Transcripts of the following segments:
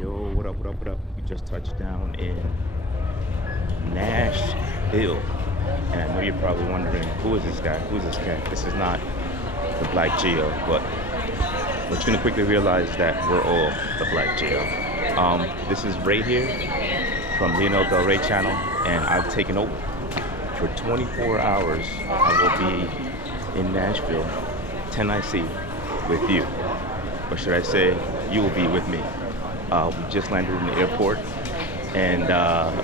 Yo, what up, what up, what up? We just touched down in Nashville. And I know you're probably wondering, who is this guy? Who is this cat? This is not the BLACKGEO, but you're gonna quickly realize that we're all the BLACKGEO. This is Ray here from Lionel Del Rey channel, and I've taken over. For 24 hours, I will be in Nashville, 10IC, with you. Or should I say, you will be with me. We just landed in the airport, and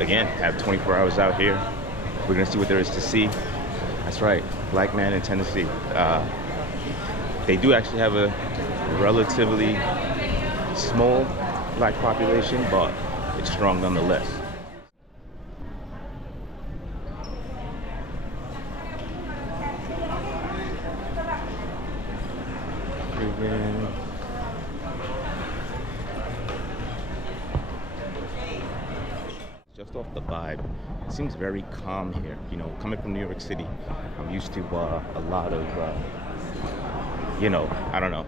again, have 24 hours out here. We're gonna see what there is to see. That's right, black man in Tennessee. They do actually have a relatively small black population, but it's strong nonetheless. Just off the vibe, it seems very calm here. You know, coming from New York City, I'm used to a lot of, you know, I don't know,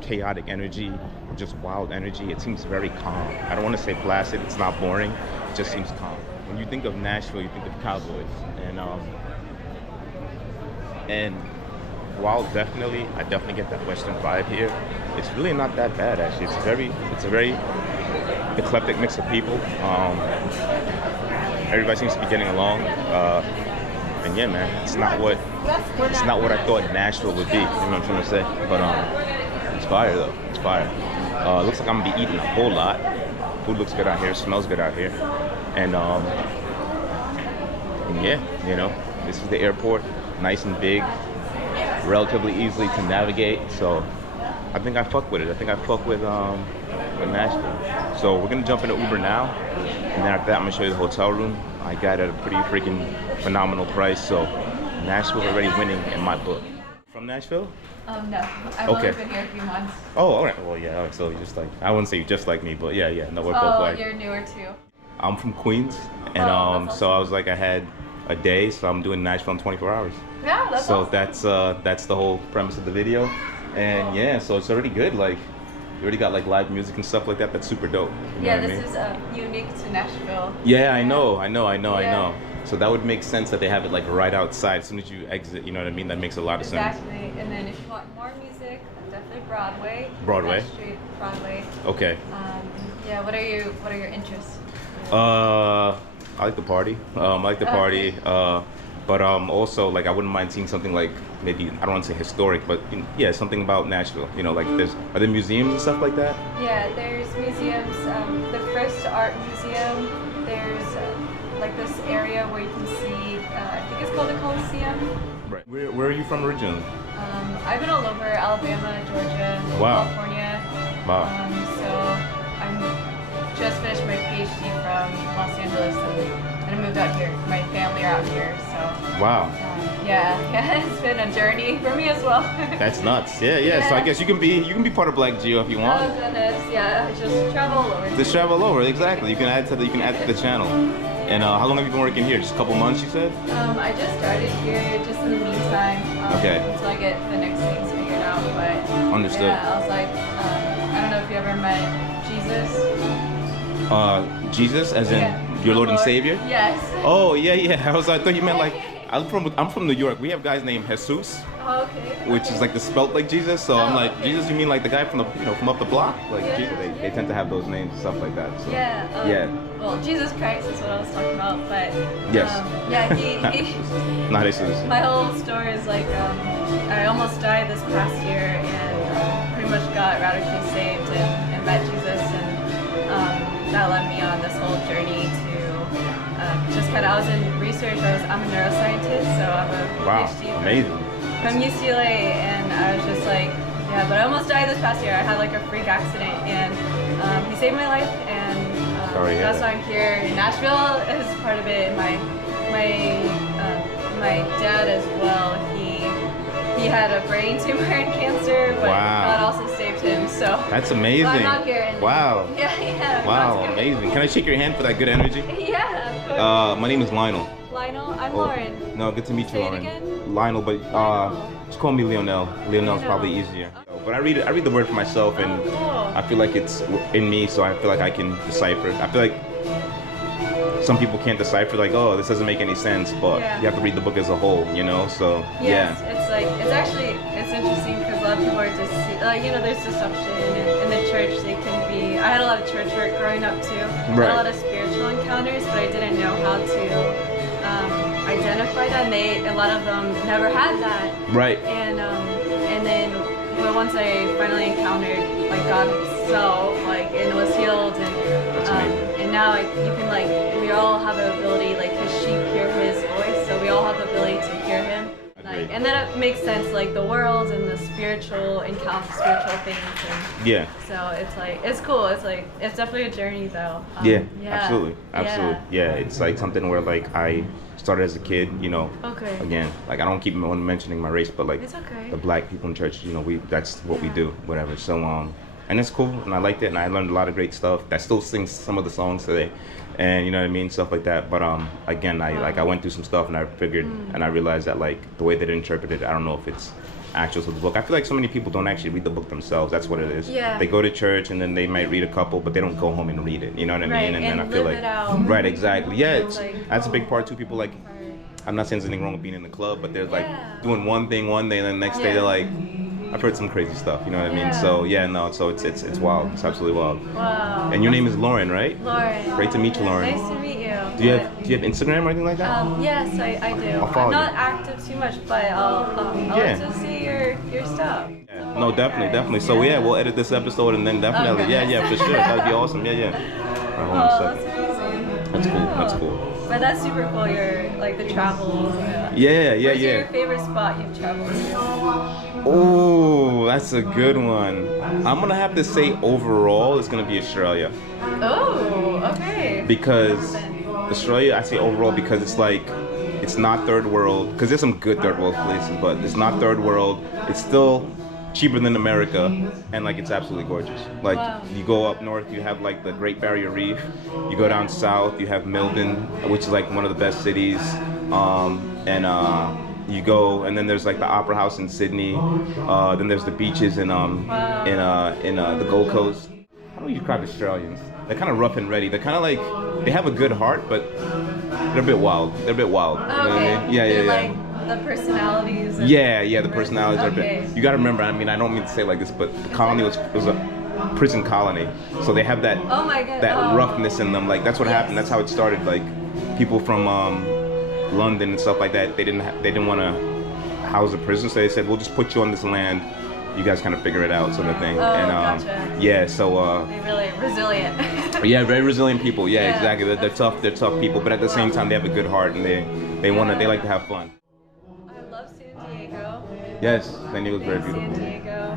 chaotic energy, just wild energy. It seems very calm. I don't want to say placid, it's not boring, it just seems calm. When you think of Nashville, you think of cowboys. And while I definitely get that Western vibe here, it's really not that bad actually. It's a very eclectic mix of people. Everybody seems to be getting along, and yeah, man, it's not what I thought Nashville would be. You know what I'm trying to say? But it's fire though. It's fire. Looks like I'm gonna be eating a whole lot. Food looks good out here. Smells good out here, and yeah, you know, this is the airport, nice and big, relatively easily to navigate. So I think I fuck with it. I think I fuck with Nashville. So we're gonna jump into Uber now, and then after that I'm gonna show you the hotel room. I got it at a pretty freaking phenomenal price. So Nashville's already winning in my book. From Nashville? No, I've only been here a few months. Oh, all right. Well, yeah. So you just like, I wouldn't say you just like me, but yeah. No, we're both like. Oh, you're newer too. I'm from Queens, and so I was like, I had a day, so I'm doing Nashville in 24 hours. Yeah, that's so awesome. that's the whole premise of the video, and yeah, so it's already good. Like, you already got like live music and stuff like that. That's super dope. You know yeah, what this I mean? is unique to Nashville. Yeah, I know. So that would make sense that they have it like right outside as soon as you exit. You know what I mean? That makes a lot of sense. Exactly. And then if you want more music, definitely Broadway. Broadway. West Street, Broadway. Okay. Yeah. What are your interests? I like the party. But also like I wouldn't mind seeing something like maybe, I don't want to say historic, but yeah, something about Nashville. You know, like are there museums and stuff like that? Yeah, there's museums. The First Art Museum. There's like this area where you can see. I think it's called the Coliseum. Right. Where are you from originally? I've been all over: Alabama, Georgia, Wow. California. Wow. So I'm just finished my PhD from Los Angeles, and I moved out here. My family are out here, so. Wow. Yeah, it's been a journey for me as well. That's nuts. Yeah. So I guess you can be part of BLACKGEO if you want. Oh goodness, yeah. Just travel all over. Just travel over, exactly. You can add to the channel. And how long have you been working here? Just a couple months, you said? I just started here, just in the meantime. Okay. Until I get the next things figured out. But understood. Yeah, I was like, I don't know if you ever met Jesus. Jesus, as in your Lord and Savior? Yes. Oh yeah. I thought you meant like, I'm from New York. We have guys named Jesus. Oh, okay. Which is like the spelt like Jesus. So I'm like, okay. Jesus, you mean like the guy from the from up the block? Like Yeah, Jesus, they tend to have those names and stuff like that. So. Yeah. Well, Jesus Christ is what I was talking about, but yes. Yeah, he Not Jesus. My whole story is like I almost died this past year, and pretty much got radically saved and met Jesus, and that led me on this whole journey to just kind of. I was in research. I'm a neuroscientist, so I'm a wow, PhD amazing. From UCLA, and I was just like, yeah, but I almost died this past year. I had like a freak accident, and he saved my life, and that's why I'm here. Nashville is part of it. My dad as well. He had a brain tumor and cancer, but God also saved him. So that's amazing. I'm out here. And, wow. Yeah. Wow, amazing. Can I shake your hand for that good energy? Yeah, of course. My name is Lionel. Lionel, I'm Lauren. No, good to meet you, Lauren. Say it again? Lionel, but just call me Lionel. Lionel's probably easier. But I read the word for myself, and I feel like it's in me, so I feel like I can decipher it. I feel like some people can't decipher, like, oh, this doesn't make any sense, but you have to read the book as a whole, you know. So yes, it's like it's interesting because a lot of people are just you know, there's deception in the church. They can be. I had a lot of church work growing up too. Right. A lot of spiritual encounters, but I didn't know how to identify that. And a lot of them never had that. Right. And then but once I finally encountered like God Himself, like, and was healed, and now like you can, like, we all have the ability, like His sheep hear His voice, so we all have the ability to hear Him. Like, and then it makes sense, like the world and the spiritual encounter, spiritual things. And yeah. So it's like, it's cool. It's like, it's definitely a journey though. Absolutely. Yeah, it's like something where like I started as a kid, you know. Okay. Again, like I don't keep mentioning my race, but like it's okay. The black people in church, you know, that's what we do, whatever. So and it's cool, and I liked it, and I learned a lot of great stuff. I still sing some of the songs today, and you know what I mean, stuff like that. But again, I went through some stuff, and I figured, and I realized that like the way that they interpreted it, I don't know if it's actual to the book. I feel like so many people don't actually read the book themselves. That's what it is. Yeah. They go to church and then they might read a couple, but they don't go home and read it. You know what I mean? And then I feel like right, exactly. Yeah, that's a big part too. People like, I'm not saying there's anything wrong with being in the club, but they're like doing one thing one day, and then the next day they're like, I've heard some crazy stuff, you know what I mean? So so it's wild. It's absolutely wild. Wow. And your name is Lauren, right? Lauren. Great to meet you, Lauren. Nice to meet you. Do you have Instagram or anything like that? Yes, I do. I'll follow I'm not you. active too much, but I'll like to see your stuff. Yeah. No, definitely. So we'll edit this episode and then definitely, for sure. That'd be awesome. Yeah. All right, hold on a second. That's amazing. That's cool. But that's super cool. Your like the travels. What's your favorite spot you've traveled to? Oh, that's a good one. I'm gonna have to say overall it's gonna be Australia. Oh, okay. Because Australia, I say overall because it's like, it's not third world, because there's some good third world places, but it's not third world. It's still cheaper than America, and like it's absolutely gorgeous. Like you go up north, you have like the Great Barrier Reef. You go down south, you have Melbourne, which is like one of the best cities. You go, and then there's like the Opera House in Sydney. Then there's the beaches in the Gold Coast. How do you describe Australians? They're kind of rough and ready. They're kind of like, they have a good heart, but they're a bit wild. You know what I mean? Yeah. Like the personalities. The personalities are a bit. You got to remember. I mean, I don't mean to say like this, but the colony was a prison colony, so they have that roughness in them. Like that's what happened. That's how it started. Like people from London and stuff like that. They didn't want to house a prison, so they said, we'll just put you on this land. You guys kind of figure it out, sort of thing. Gotcha. So they're really resilient. very resilient people. Exactly. They're tough people, but at the same time they have a good heart, and they like to have fun. I love San Diego. Yes, San Diego's very beautiful. San Diego.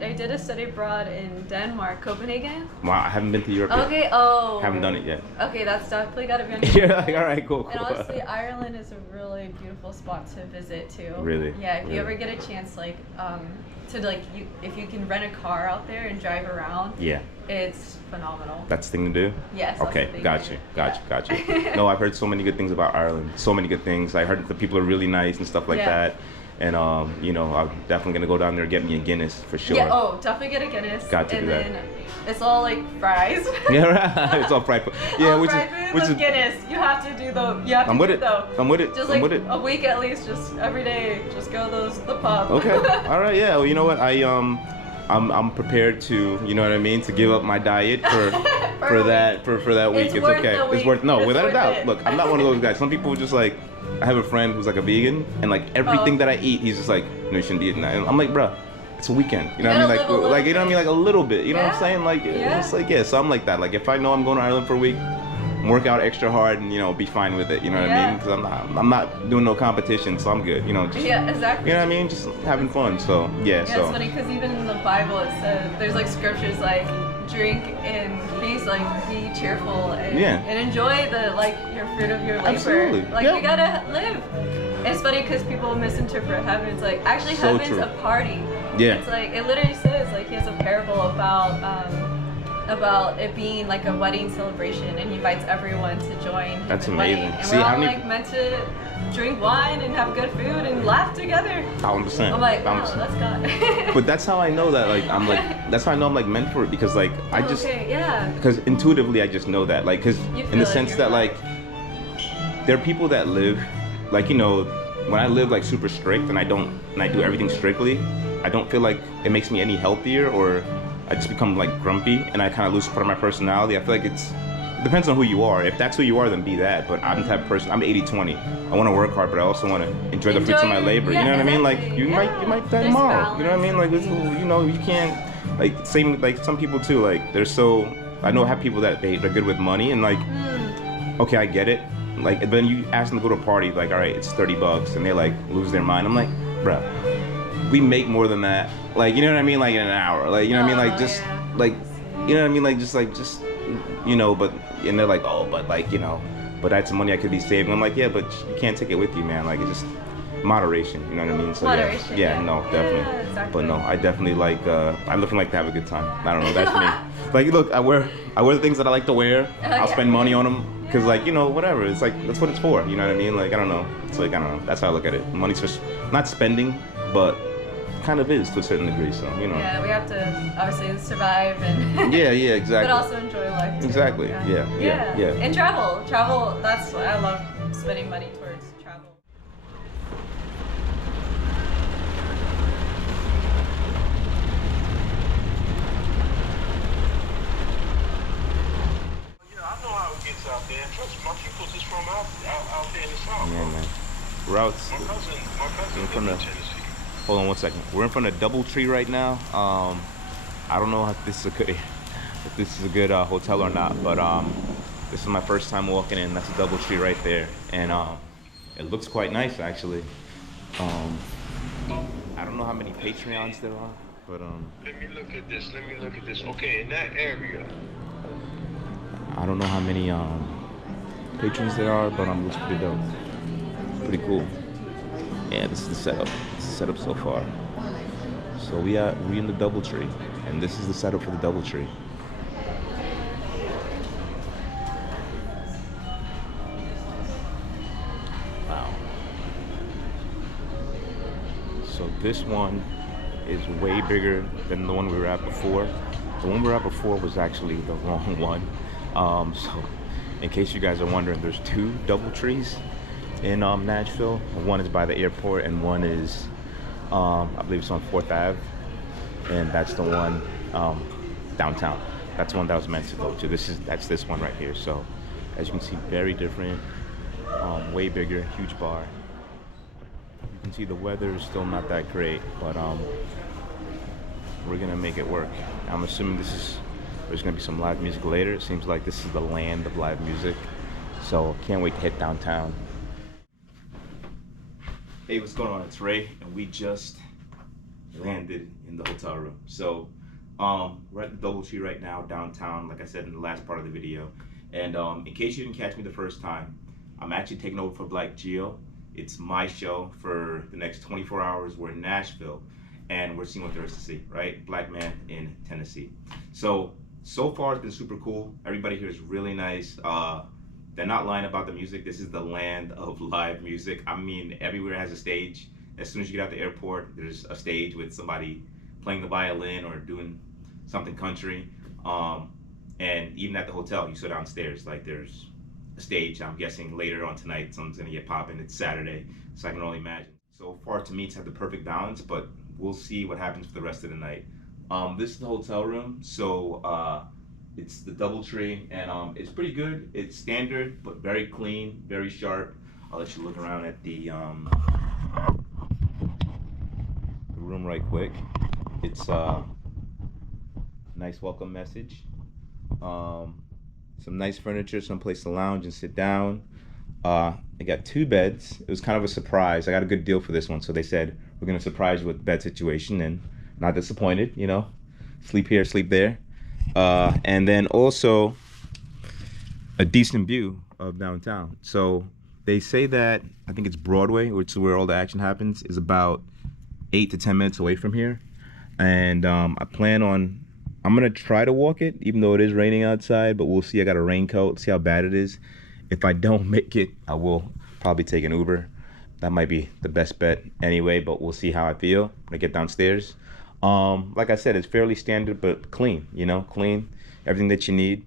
I did a study abroad in Denmark, Copenhagen. Wow, I haven't been to Europe yet. Okay, haven't done it yet. Okay, that's definitely got to be on your You're like, all right, cool. And honestly, Ireland is a really beautiful spot to visit too. Really? Yeah, if you ever get a chance, like, if you can rent a car out there and drive around. Yeah. It's phenomenal. That's the thing to do? Yes. Okay, got you. No, I've heard so many good things about Ireland. So many good things. I heard the people are really nice and stuff like that. And I'm definitely gonna go down there and get me a Guinness for sure. Yeah, definitely get a Guinness. Got to do that. And then it's all like fries. Yeah, right. It's all fried food. Yeah, which is Guinness. You have to do though. I'm with it. Just like a week at least, just every day, just go the pub. Okay. All right. Yeah. Well, you know what? I'm prepared to, you know what I mean, to give up my diet for that week. It's okay. It's worth without a doubt. Look, I'm not one of those guys. Some people are just like, I have a friend who's like a vegan, and like everything that I eat, he's just like, you shouldn't be eating that. And I'm like, bruh, it's a weekend. You know what I mean? Like you know what I mean? Like a little bit. You know what I'm saying? Like it's like so I'm like that. Like if I know I'm going to Ireland for a week, work out extra hard and be fine with it. You know what I mean? Because I'm not doing no competition, so I'm good. Just, exactly. You know what I mean? Just having fun. So it's funny because even in the Bible it said there's like scriptures like drink and feast, like be cheerful and enjoy your fruit of your labor. Absolutely. We gotta live. It's funny because people misinterpret heaven. It's like actually so heaven's a party. Yeah. It's like it literally says like he has a parable about it being like a wedding celebration, and he invites everyone to join. That's the amazing. Wedding. And See, we're all meant to drink wine and have good food and laugh together. 100%. I'm like, wow, that's God. But that's how I know that, like, I'm like, that's how I know I'm like meant for it, because like I just, yeah. because intuitively I just know that, like, because in the sense that like there are people that live, like, you know, when I live like super strict and I do everything strictly, I don't feel like it makes me any healthier, or I just become like grumpy and I kind of lose part of my personality. I feel like it depends on who you are. If that's who you are, then be that. But I'm the type of person, I'm 80-20. I want to work hard, but I also want to enjoy the fruits of my labor. Yeah, you know what I mean? Like you might die tomorrow. Balance. You know what I mean? Like it's, you know, you can't, like, same, like some people too, like they're so, I know I have people that they're good with money and like, okay, I get it. Like, but then you ask them to go to a party, like, all right, it's $30, and they like lose their mind. I'm like, bruh, we make more than that. Like, you know what I mean? Like in an hour. Like, you know what I mean? Like just like, you know what I mean? Like just you know, but, and they're like, oh, but like, you know, but that's money I could be saving. I'm like, yeah, but you can't take it with you, man. Like, it's just moderation, you know what I mean? So Moderation, yeah, no, definitely. Yeah, exactly. But no, I definitely like, I looking like to have a good time. I don't know, that's me. Like, look, I wear the things that I like to wear. I'll spend money on them. Cause like, you know, whatever, it's like, that's what it's for, you know what I mean? Like, I don't know, it's like, I don't know, that's how I look at it. Money's for, not spending, but kind of is to a certain degree, so, you know. Yeah, we have to obviously survive and yeah, exactly. but also enjoy life too. Exactly, yeah. And travel, that's what I love, spending money towards travel. Out there. Trust my people just from out there in the south. Yeah, man. We're out. My cousin in front of, Tennessee. hold on one second. We're in front of DoubleTree right now. I don't know if this is a good hotel or not, but this is my first time walking in. That's a DoubleTree right there, and it looks quite nice actually. I don't know how many Patreons there are, but Let me look at this. Okay, in that area. I don't know how many patrons there are, but looks pretty dope. Pretty cool. Yeah, this is the setup. This is the setup so far. So we in the DoubleTree, and this is the setup for the DoubleTree. Wow. So this one is way bigger than the one we were at before. The one we were at before was actually the wrong one. So in case you guys are wondering, there's two DoubleTrees in Nashville. One is by the airport and one is I believe it's on 4th Ave, and that's the one downtown. That's the one that I was meant to go to. That's this one right here. So as you can see, very different, way bigger, huge bar. You can see the weather is still not that great, but we're gonna make it work. I'm assuming there's gonna be some live music later. It seems like this is the land of live music, so can't wait to hit downtown. Hey, what's going on? It's Ray, and we just landed in the hotel room. So we're at the DoubleTree right now downtown, like I said in the last part of the video. And in case you didn't catch me the first time, I'm actually taking over for BLACKGEO. It's my show for the next 24 hours. We're in Nashville, and we're seeing what there is to see, right? Black man in Tennessee. So far it's been super cool. Everybody here is really nice. They're not lying about the music. This is the land of live music. I mean, everywhere has a stage. As soon as you get out the airport, there's a stage with somebody playing the violin or doing something country. And even at the hotel, you sit downstairs, like there's a stage. I'm guessing later on tonight, something's gonna get popping. It's Saturday, so I can only imagine. So far to me, it's had the perfect balance, but we'll see what happens for the rest of the night. This is the hotel room, so it's the DoubleTree, and it's pretty good. It's standard, but very clean, very sharp. I'll let you look around at the room right quick. It's a nice welcome message. Some nice furniture, some place to lounge and sit down. I got 2 beds. It was kind of a surprise. I got a good deal for this one, so they said we're gonna surprise you with the bed situation, and not disappointed, you know. Sleep here, sleep there. And then also a decent view of downtown. So they say that, I think it's Broadway, which is where all the action happens, is about 8 to 10 minutes away from here. And I'm gonna try to walk it, even though it is raining outside, but we'll see. I got a raincoat, see how bad it is. If I don't make it, I will probably take an Uber. that might be the best bet anyway, but we'll see how I feel when I get downstairs. Like I said, it's fairly standard but clean, you know, clean, everything that you need.